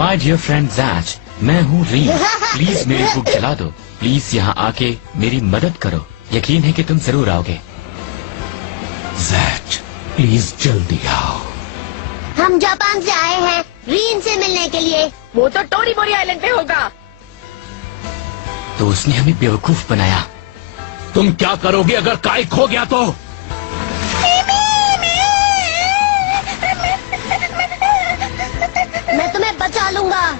My dear friend जैच, मैं हूँ reign. Please मेरी बुक जला दो। प्लीज यहाँ आके मेरी मदद करो। यकीन है कि तुम जरूर आओगे। जैच, प्लीज जल्दी आओ। हम जापान से आए हैं रीन से मिलने के लिए। वो तो टोरीमोरी आइलैंड पे होगा। तो उसने हमें बेवकूफ बनाया। तुम क्या करोगे अगर काई खो गया तो? मैं तुम्हें बचा लूंगा।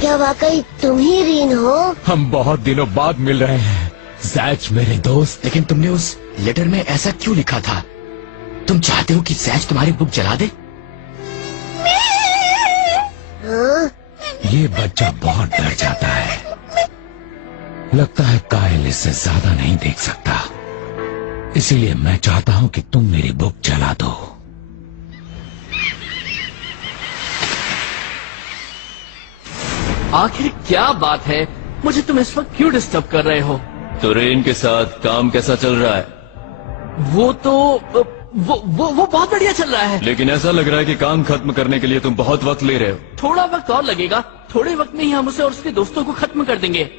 क्या वाकई तुम ही रीन हो? हम बहुत दिनों बाद मिल रहे हैं जैच मेरे दोस्त। लेकिन तुमने उस लेटर में ऐसा क्यों लिखा था? तुम चाहते हो कि जैच तुम्हारी बुक जला दे? हाँ? ये बच्चा बहुत डर जाता है। लगता है कायल इससे ज्यादा नहीं देख सकता। इसीलिए मैं चाहता हूँ कि तुम मेरी बुक जला दो। आखिर क्या बात है? मुझे तुम इस वक्त क्यों डिस्टर्ब कर रहे हो? तो रेन के साथ काम कैसा चल रहा है? वो तो वो बहुत बढ़िया चल रहा है। लेकिन ऐसा लग रहा है कि काम खत्म करने के लिए तुम बहुत वक्त ले रहे हो। थोड़ा वक्त और लगेगा। थोड़े वक्त में ही हम उसे और उसके दोस्तों को खत्म कर देंगे।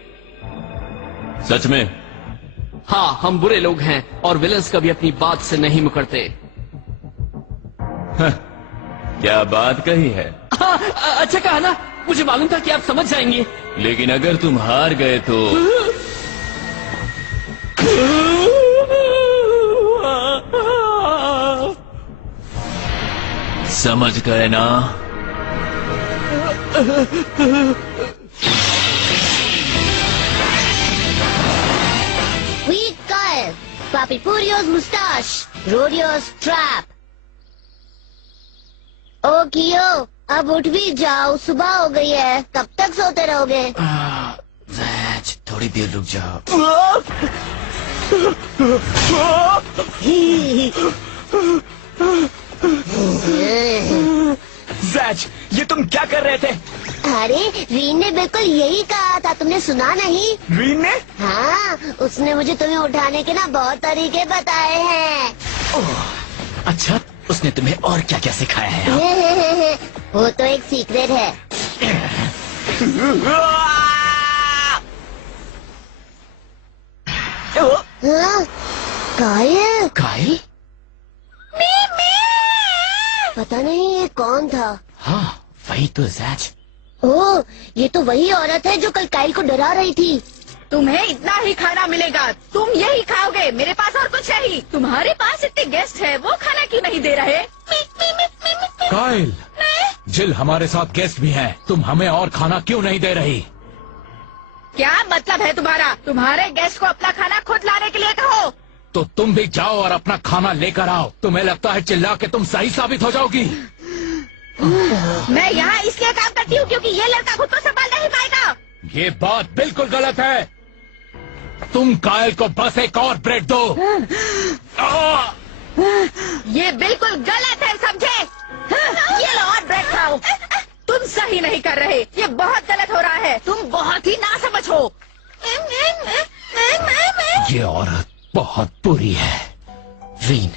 सच में? हाँ, हम बुरे लोग हैं और विलन्स कभी अपनी बात से नहीं मुकरते। क्या बात कही है। हाँ, अच्छा कहा ना। मुझे मालूम था कि आप समझ जाएंगे। लेकिन अगर तुम हार गए तो? समझ गए ना? Weak Kyle, Papi Purio's mustache, Rodeo's trap. ओ कियो, अब उठ भी जाओ, सुबह हो गई है। कब तक सोते रहोगे? जैच, थोड़ी देर रुक जाओ। जैच, ये तुम क्या कर रहे थे? अरे रीन ने बिल्कुल यही कहा था, तुमने सुना नहीं? रीन ने? हाँ, उसने मुझे तुम्हें उठाने के ना बहुत तरीके बताए हैं। अच्छा, उसने तुम्हें और क्या क्या सिखाया है? वो तो एक सीक्रेट है। हाँ? कायल? कायल? पता नहीं ये कौन था। हाँ, वही तो जैच। ओह, ये तो वही औरत है जो कल कायल को डरा रही थी। तुम्हें इतना ही खाना मिलेगा, तुम यही खाओगे। मेरे पास और कुछ नहीं। तुम्हारे पास इतने गेस्ट हैं, वो खाना क्यों नहीं दे रहे? कायल, जिल हमारे साथ गेस्ट भी हैं। तुम हमें और खाना क्यों नहीं दे रही? क्या मतलब है तुम्हारा? तुम्हारे गेस्ट को अपना खाना खुद लाने के लिए कहो। तो तुम भी जाओ और अपना खाना लेकर आओ। तुम्हें लगता है चिल्ला के तुम सही साबित हो जाओगी? मैं यहाँ इसलिए काम करती हूँ क्योंकि ये लड़का खुद को संभाल नहीं पाएगा। ये बात बिल्कुल गलत है। तुम कायल को बस एक और ब्रेड दो। ये बिल्कुल गलत है, समझे? ये लो और ब्रेड खाओ। तुम सही नहीं कर रहे, ये बहुत गलत हो रहा है। तुम बहुत ही नासमझ हो। ये औरत बहुत बुरी है। रीन,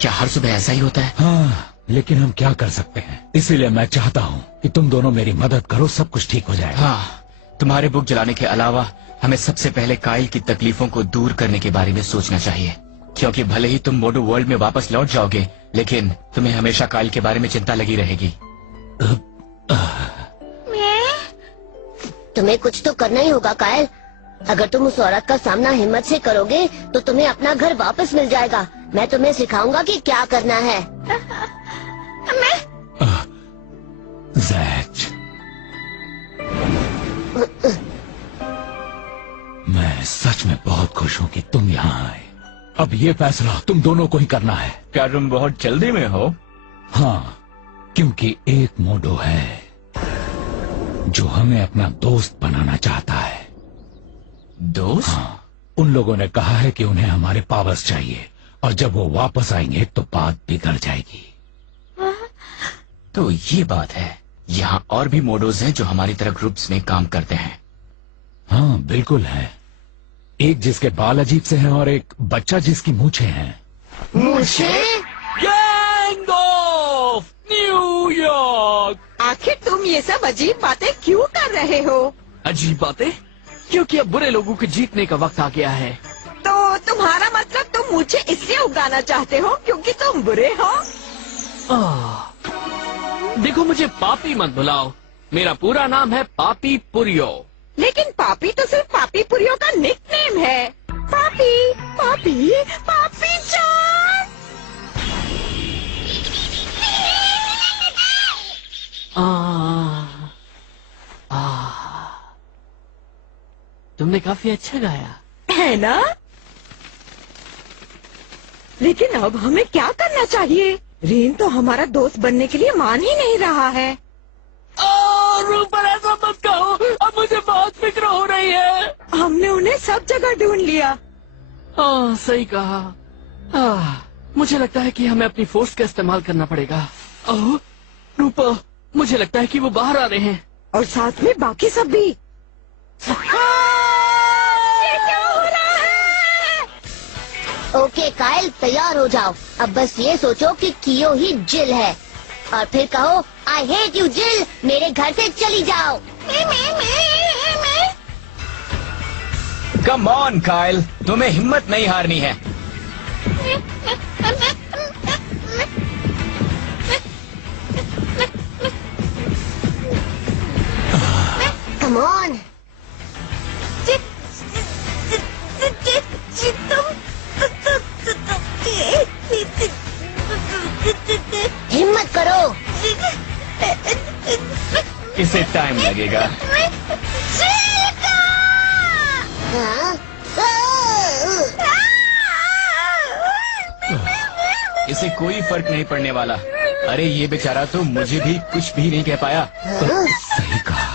क्या हर सुबह ऐसा ही होता है? हाँ, लेकिन हम क्या कर सकते हैं? इसीलिए मैं चाहता हूँ कि तुम दोनों मेरी मदद करो, सब कुछ ठीक हो जाएगा। हाँ, तुम्हारे बुक जलाने के अलावा हमें सबसे पहले कायल की तकलीफों को दूर करने के बारे में सोचना चाहिए। क्योंकि भले ही तुम मोडो वर्ल्ड में वापस लौट जाओगे, लेकिन तुम्हें हमेशा कायल के बारे में चिंता लगी रहेगी। तुम्हें कुछ तो करना ही होगा कायल। अगर तुम उस औरत का सामना हिम्मत से करोगे तो तुम्हें अपना घर वापस मिल जाएगा। मैं तुम्हें सिखाऊंगा कि क्या करना है। जैच, मैं सच में बहुत खुश हूँ कि तुम यहाँ आए। अब ये फैसला तुम दोनों को ही करना है। क्या तुम बहुत जल्दी में हो? हाँ, क्योंकि एक मोडो है जो हमें अपना दोस्त बनाना चाहता है। दोस्त? हाँ, उन लोगों ने कहा है कि उन्हें हमारे पावर्स चाहिए और जब वो वापस आएंगे तो बात बिगड़ जाएगी। तो ये बात है। यहाँ और भी मोडोज हैं जो हमारी तरह ग्रुप्स में काम करते हैं। हाँ, बिल्कुल है। एक जिसके बाल अजीब से हैं और एक बच्चा जिसकी मूछें हैं। मुझे? Gang of New York. आखिर तुम ये सब अजीब बातें क्यों कर रहे हो? अजीब बातें? क्योंकि अब बुरे लोगों के जीतने का वक्त आ गया है। तो तुम्हारा मतलब तुम मुझे इसलिए उगाना चाहते हो क्योंकि तुम बुरे हो? देखो, मुझे पापी मत बुलाओ। मेरा पूरा नाम है पापी पुरियो। लेकिन पापी तो सिर्फ पापी पुरियो का निकनेम है। पापी पापी पापी जान। तुमने काफी अच्छा गाया। है ना? लेकिन अब हमें क्या करना चाहिए? रेन तो हमारा दोस्त बनने के लिए मान ही नहीं रहा है। रूपर, ऐसा मत कहो। अब मुझे बहुत फिक्र हो रही है। हमने उन्हें सब जगह ढूंढ लिया। सही कहा। मुझे लगता है कि हमें अपनी फोर्स का इस्तेमाल करना पड़ेगा। रूपर, मुझे लगता है कि वो बाहर आ रहे हैं। और साथ में बाकी सब भी। ये क्या हो रहा है? ओके कायल, तैयार हो जाओ। अब बस ये सोचो कि कियो ही जिल है और फिर कहो आई हेट यू जिल, मेरे घर से चली जाओ। कम ऑन कायल, तुम्हें हिम्मत नहीं हारनी है। Come on. हिम्मत करो। इसे टाइम लगेगा। हाँ? इसे कोई फर्क नहीं पड़ने वाला। अरे ये बेचारा तो मुझे भी कुछ भी नहीं कह पाया। सही कहा।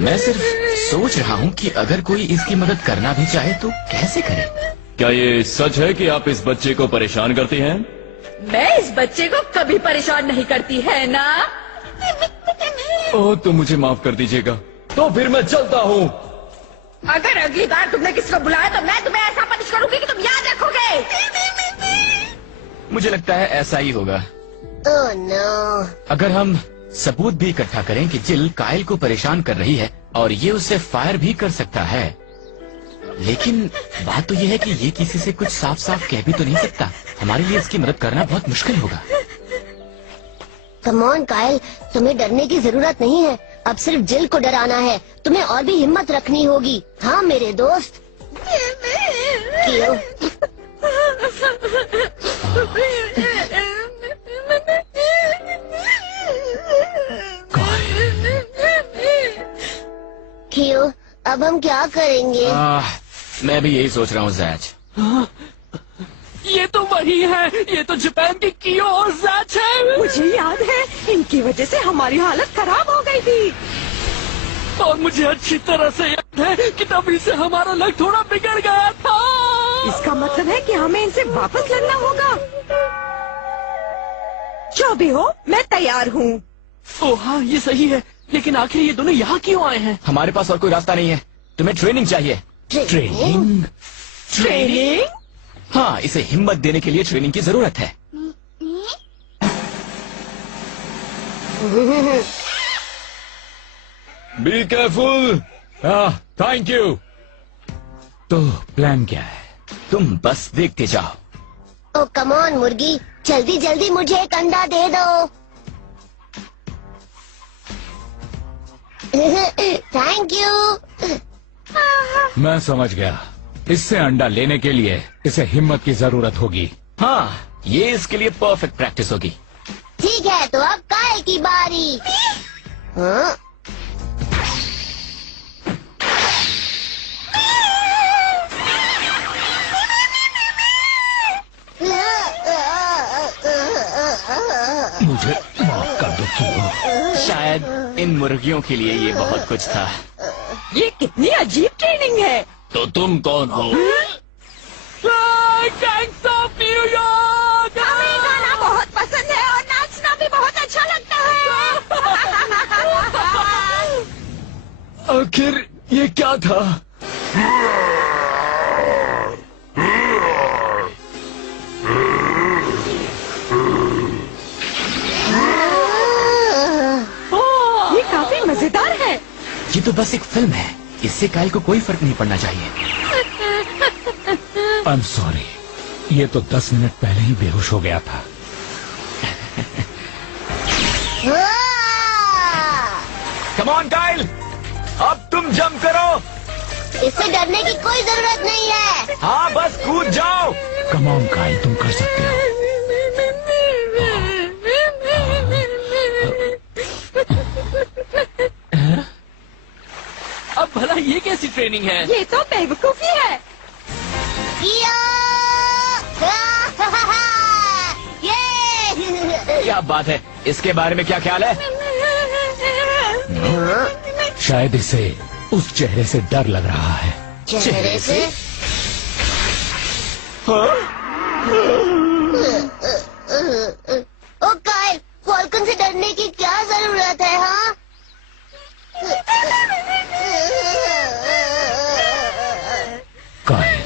मैं सिर्फ सोच रहा हूँ कि अगर कोई इसकी मदद करना भी चाहे तो कैसे करे। क्या ये सच है कि आप इस बच्चे को परेशान करती हैं? मैं इस बच्चे को कभी परेशान नहीं करती, है ना? ओह, तो मुझे माफ कर दीजिएगा। तो फिर मैं चलता हूँ। अगर अगली बार तुमने किसी को बुलाया तो मैं तुम्हें ऐसा पनिश करूंगी कि तुम याद रखोगे। मुझे लगता है ऐसा ही होगा। Oh no. अगर हम सबूत भी इकट्ठा करें कि जिल कायल को परेशान कर रही है और ये उसे फायर भी कर सकता है, लेकिन बात तो ये है कि ये किसी से कुछ साफ साफ कह भी तो नहीं सकता। हमारे लिए इसकी मदद करना बहुत मुश्किल होगा। कम ऑन कायल, तुम्हें डरने की जरूरत नहीं है। अब सिर्फ जिल को डराना है। तुम्हें और भी हिम्मत रखनी होगी। हाँ मेरे दोस्त। कियो। कियो, अब हम क्या करेंगे? मैं भी यही सोच रहा हूँ जैच। ये तो वही है। ये तो जापान की कियो और जैच है। मुझे याद है, इनकी वजह से हमारी हालत खराब हो गई थी। और मुझे अच्छी तरह से याद है कि तभी से हमारा लक थोड़ा बिगड़ गया था। इसका मतलब है कि हमें इनसे वापस लड़ना होगा। जो भी हो, मैं तैयार हूँ। ओह हाँ, ये सही है। लेकिन आखिर ये दोनों यहाँ क्यों आए हैं? हमारे पास और कोई रास्ता नहीं है। तुम्हें ट्रेनिंग चाहिए। ट्रेनिंग? ट्रेनिंग? हाँ, इसे हिम्मत देने के लिए ट्रेनिंग की जरूरत है। Be careful. Thank you. तो प्लान क्या है? तुम बस देखते जाओ। ओ कम ऑन मुर्गी, जल्दी जल्दी मुझे एक अंडा दे दो। Thank you. मैं समझ गया। इससे अंडा लेने के लिए इसे हिम्मत की जरूरत होगी। हाँ, ये इसके लिए परफेक्ट प्रैक्टिस होगी। ठीक है, तो अब कायल की बारी। हाँ? मुझे माफ कर दो कियो। शायद इन मुर्गियों के लिए ये बहुत कुछ था। ये कितनी अजीब ट्रेनिंग है। तो तुम कौन हो? Gangs of New York. हमें ये गाना बहुत पसंद है और नाचना भी बहुत अच्छा लगता है। आखिर ये क्या था? तो बस एक फिल्म है, इससे कायल को कोई फर्क नहीं पड़ना चाहिए। आई एम सॉरी, ये तो 10 मिनट पहले ही बेहोश हो गया था। कम ऑन कायल, अब तुम जंप करो। इससे डरने की कोई जरूरत नहीं है। हाँ, बस कूद जाओ। कम ऑन कायल, तुम कर सकते हो। अब भला ये कैसी ट्रेनिंग है? ये तो बेवकूफी है। ये क्या बात है, इसके बारे में क्या ख्याल है? शायद इसे उस चेहरे से डर लग रहा है। चेहरे से ओ कायल, फॉल्कन से डरने की क्या जरूरत है? हाँ, कायल,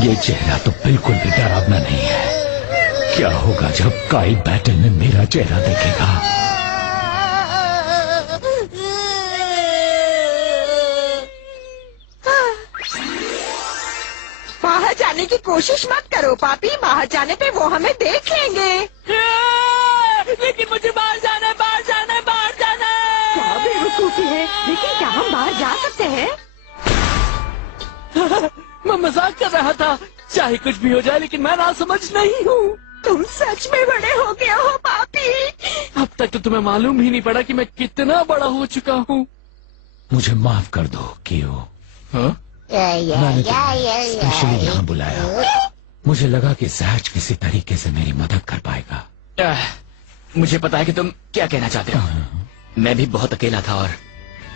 ये चेहरा तो बिल्कुल भी डरावना नहीं है। क्या होगा जब कायल बैटल में मेरा चेहरा देखेगा? बाहर जाने की कोशिश मत करो पापी, बाहर जाने पे वो हमें देख लेंगे। लेकिन मुझे बाहर जाना है, बाहर जाना है, बाहर जाना है। क्या बेवकूफी है, लेकिन क्या हम बाहर जा सकते हैं? मैं मजाक कर रहा था। चाहे कुछ भी हो जाए, लेकिन मैं ना समझ नहीं हूँ। तुम सच में बड़े हो गए हो पापी। अब तक तो तुम्हें मालूम ही नहीं पड़ा कि मैं कितना बड़ा हो चुका हूँ। मुझे माफ कर दो कियो। हाँ? मैंने तुम्हें स्पेशली यहाँ बुलाया। मुझे लगा कि जैज किसी तरीके से मेरी मदद कर पाएगा। मुझे पता है कि तुम क्या कहना चाहते हो। मैं भी बहुत अकेला था और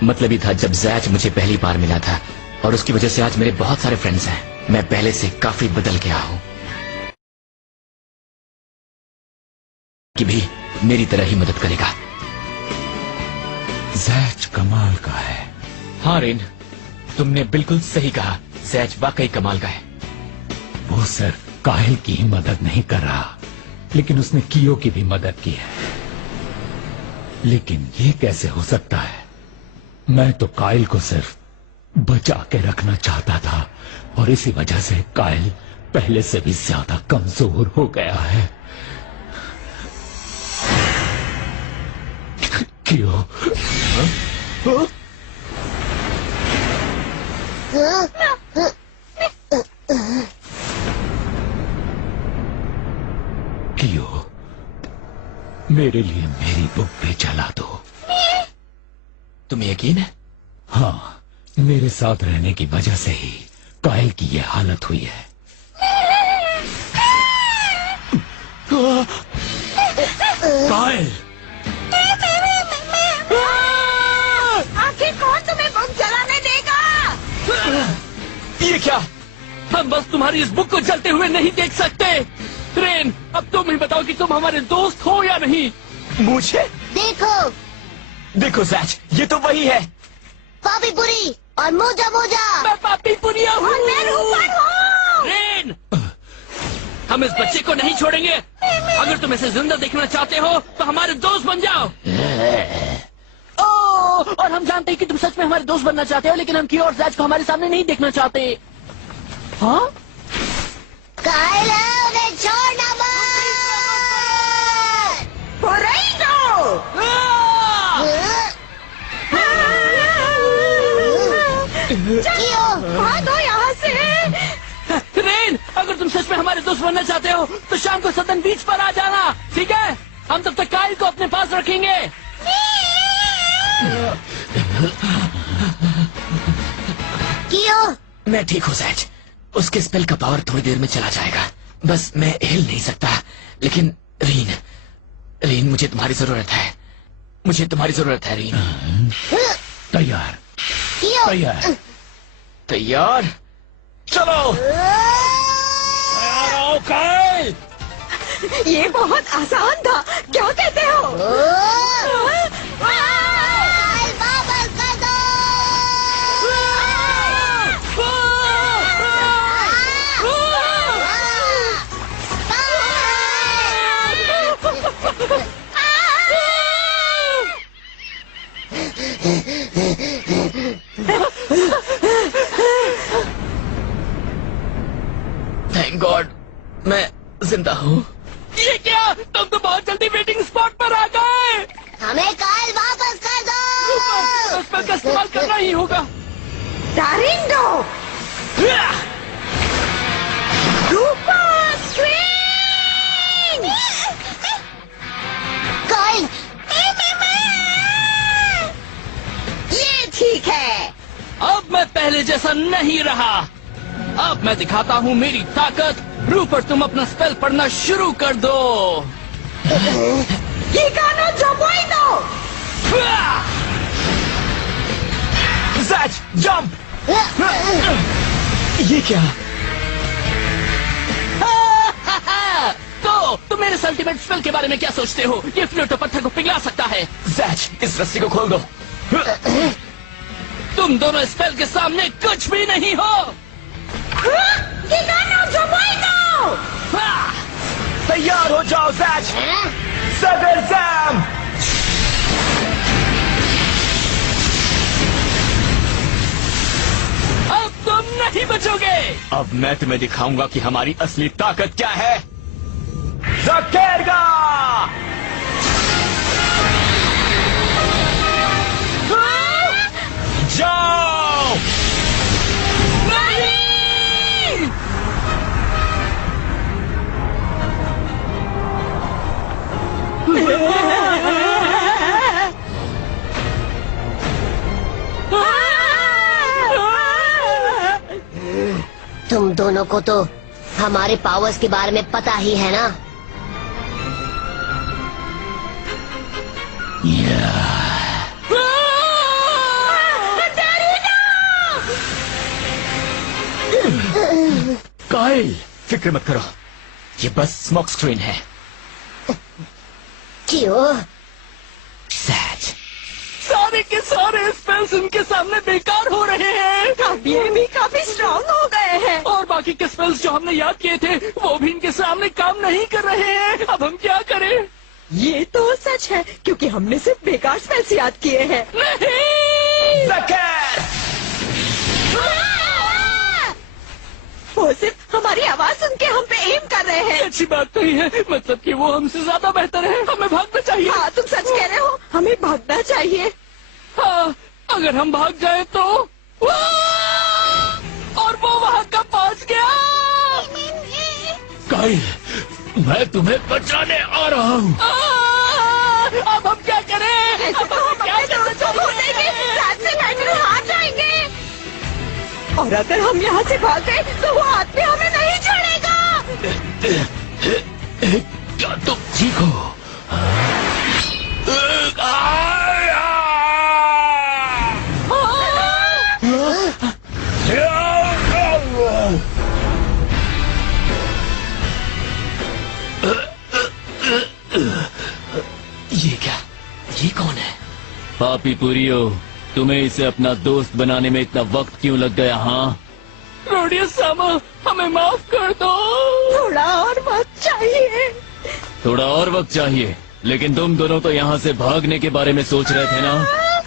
मतलब ही था जब जैज मुझे पहली बार मिला था, और उसकी वजह से आज मेरे बहुत सारे फ्रेंड्स हैं। मैं पहले से काफी बदल गया हूँ। कि भी मेरी तरह ही मदद करेगा। जैज कमाल का है। हाँ रेन, तुमने बिल्कुल सही कहा। जैज वाकई कमाल का है। वो सिर्फ कायल की ही मदद नहीं कर रहा, लेकिन उसने कियो की भी मदद की है। लेकिन ये कैसे हो सकता है? मैं तो कायल को सिर्फ बचा के रखना चाहता था, और इसी वजह से कायल पहले से भी ज्यादा कमजोर हो गया है। कियो, कियो, मेरे लिए मेरी बुक भी जला दो। तुम्हें यकीन है? हाँ, मेरे साथ रहने की वजह से ही कायल की ये हालत हुई है। कायल, आखिर कौन तुम्हें बुक जलाने देगा? ये क्या? हम बस तुम्हारी इस बुक को जलते हुए नहीं देख सकते। रेन, अब तुम ही बताओ कि तुम हमारे दोस्त हो या नहीं। मुझे देखो, देखो जैज, ये तो वही है। पापी पुरी और मोजा मोजा। मैं पापी पुनिया हूँ। और मैं रूपन हूँ। रेन, हम इस बच्चे को नहीं छोड़ेंगे। अगर तुम इसे जिंदा देखना चाहते हो तो हमारे दोस्त बन जाओ। और हम जानते हैं कि तुम सच में हमारे दोस्त बनना चाहते हो, लेकिन हम कियो और जैज को हमारे सामने नहीं देखना चाहते। हाँ? कायल, उन्हें छोड़ना मत। कियो, भागो यहाँ से। रेन, अगर तुम सच में हमारे दोस्त बनना चाहते हो तो शाम को सदन बीच पर आ जाना, ठीक है? हम तब तक कायल को अपने पास रखेंगे। कियो, मैं ठीक हूँ जैज। उसके स्पेल का पावर थोड़ी देर में चला जाएगा। बस मैं हिल नहीं सकता। लेकिन रीन, मुझे तुम्हारी जरूरत है। मुझे तुम्हारी जरूरत है रीन। तैयार, कियो, तैयार। तैयार? चलो। कायल, ये बहुत आसान था, क्या कहते हो? कायल, वापस कर दो। मैं जिंदा हूँ। ये क्या? तुम तो बहुत जल्दी वेटिंग स्पॉट पर आ गए। हमें कायल वापस कर दो। स्पेल का इस्तेमाल करना ही होगा। डारिंगो, सुपर स्विंग। कायल, ये ठीक है। अब मैं पहले जैसा नहीं रहा। अब मैं दिखाता हूँ मेरी ताकत। रूपर, तुम अपना स्पेल पढ़ना शुरू कर दो। Gigano Jabuino! Zatch, jump! ये क्या? तो तुम मेरे अल्टीमेट स्पेल के बारे में क्या सोचते हो? ये फ्लूटो पत्थर को पिघला सकता है। जैच, इस रस्सी को खोल दो। तुम दोनों स्पेल के सामने कुछ भी नहीं हो। Gigano Jabuino! तैयार हो जाओ जैच। सदर सैम। अब तुम नहीं बचोगे। अब मैं तुम्हें दिखाऊंगा कि हमारी असली ताकत क्या है। जकेरगा! जाओ! नहीं! तुम दोनों को तो हमारे पावर्स के बारे में पता ही है ना। काइल, फिक्र मत करो, ये बस स्मोक स्क्रीन है। क्यों? सैच, सारे के सारे स्पेल्स उनके सामने बेकार हो रहे हैं। अब ये भी काफी स्ट्रांग हो गए हैं। और बाकी के स्पेल्स जो हमने याद किए थे वो भी इनके सामने काम नहीं कर रहे हैं। अब हम क्या करें? ये तो सच है, क्योंकि हमने सिर्फ बेकार स्पेल्स याद किए हैं। नहीं! वो सिर्फ हमारी आवाज सुन के हम पे एम कर रहे हैं। अच्छी बात नहीं है, मतलब कि वो हमसे ज्यादा बेहतर है। हमें भागना चाहिए। हाँ, तुम सच कह रहे हो, हमें भागना चाहिए। हाँ, अगर हम भाग जाए तो और वो वहाँ कब पहुँच गया? काइल, मैं तुम्हें बचाने आ रहा हूँ। अब हम क्या करें? ऐसे तो हम अपने दोस्तों को देंगे, साथ में बैठकर हार जाएंगे। और अगर हम यहाँ से भाग गए तो वो आदमी हमें नहीं छोड़ेगा। क्या तुम ठीक हो? ये क्या? ये कौन है? पापी पुरियो, तुम्हें इसे अपना दोस्त बनाने में इतना वक्त क्यों लग गया? हाँ, रोडियो सामा, हमें माफ कर दो। थोड़ा और वक्त चाहिए। थोड़ा और वक्त चाहिए, लेकिन तुम दोनों तो यहाँ से भागने के बारे में सोच रहे थे ना?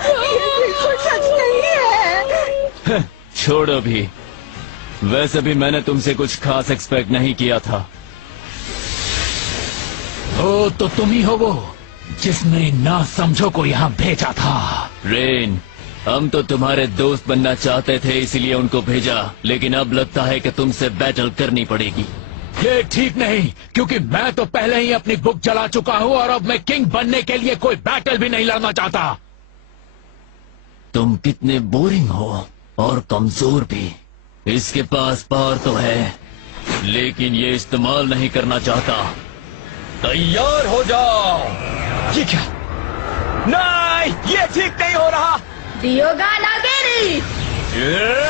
ये बिल्कुल सच नहीं है। छोड़ो भी, वैसे भी मैंने तुमसे कुछ खास एक्सपेक्ट नहीं किया था। ओ, तो तुम ही हो वो जिसने ना समझो को यहाँ भेजा था। रेन, हम तो तुम्हारे दोस्त बनना चाहते थे, इसीलिए उनको भेजा, लेकिन अब लगता है कि तुमसे बैटल करनी पड़ेगी। ये ठीक नहीं, क्योंकि मैं तो पहले ही अपनी बुक जला चुका हूँ और अब मैं किंग बनने के लिए कोई बैटल भी नहीं लड़ना चाहता। तुम कितने बोरिंग हो और कमजोर भी। इसके पास पावर तो है, लेकिन ये इस्तेमाल नहीं करना चाहता। तैयार हो जाओ। ये क्या? नहीं, ये ठीक नहीं हो रहा। दियोगा नागेरी। ये!